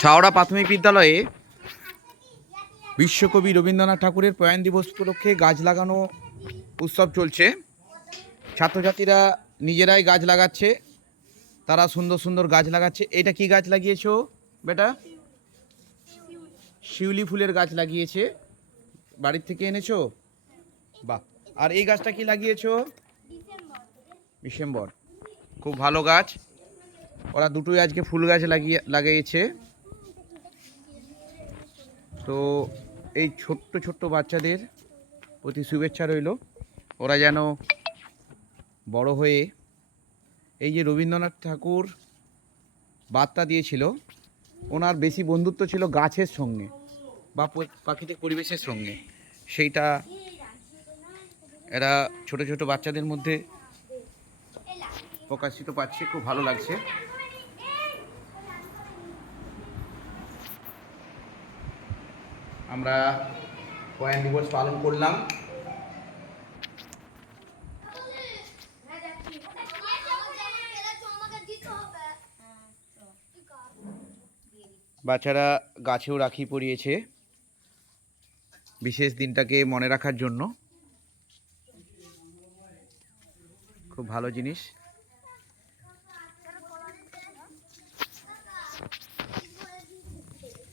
শাওড়া প্রাথমিক বিদ্যালয়ে বিশ্বকবি রবীন্দ্রনাথ ঠাকুরের প্রয়াণ দিবস উপলক্ষে গাছ লাগানো উৎসব চলছে। ছাত্রছাত্রীরা নিজেরাই গাছ লাগাচ্ছে, তারা সুন্দর সুন্দর গাছ লাগাচ্ছে। এটা কি গাছ লাগিয়েছো বেটা? শিউলি ফুলের গাছ লাগিয়েছে, বাড়ির থেকে এনেছো? বাহ। আর এই গাছটা কি লাগিয়েছো? ডিসেম্বর। খুব ভালো গাছ। ওরা দুটোই আজকে ফুল গাছ লাগিয়েছে। তো এই ছোট্ট ছোট্ট বাচ্চাদের প্রতি শুভেচ্ছা রইল। ওরা যেন বড় হয়ে এই যে রবীন্দ্রনাথ ঠাকুর বার্তা দিয়েছিল, ওনার বেশি বন্ধুত্ব ছিল গাছের সঙ্গে বা প্রাকৃতিক পরিবেশের সঙ্গে, সেইটা এরা ছোট ছোট বাচ্চাদের মধ্যে প্রকাশিত পাচ্ছে। খুব ভালো লাগছে। আমরা প্রয়াণ দিবস পালন করলাম। বাচ্চারা গাছেও রাখি পরিয়েছে বিশেষ দিনটাকে মনে রাখার জন্য। খুব ভালো জিনিস।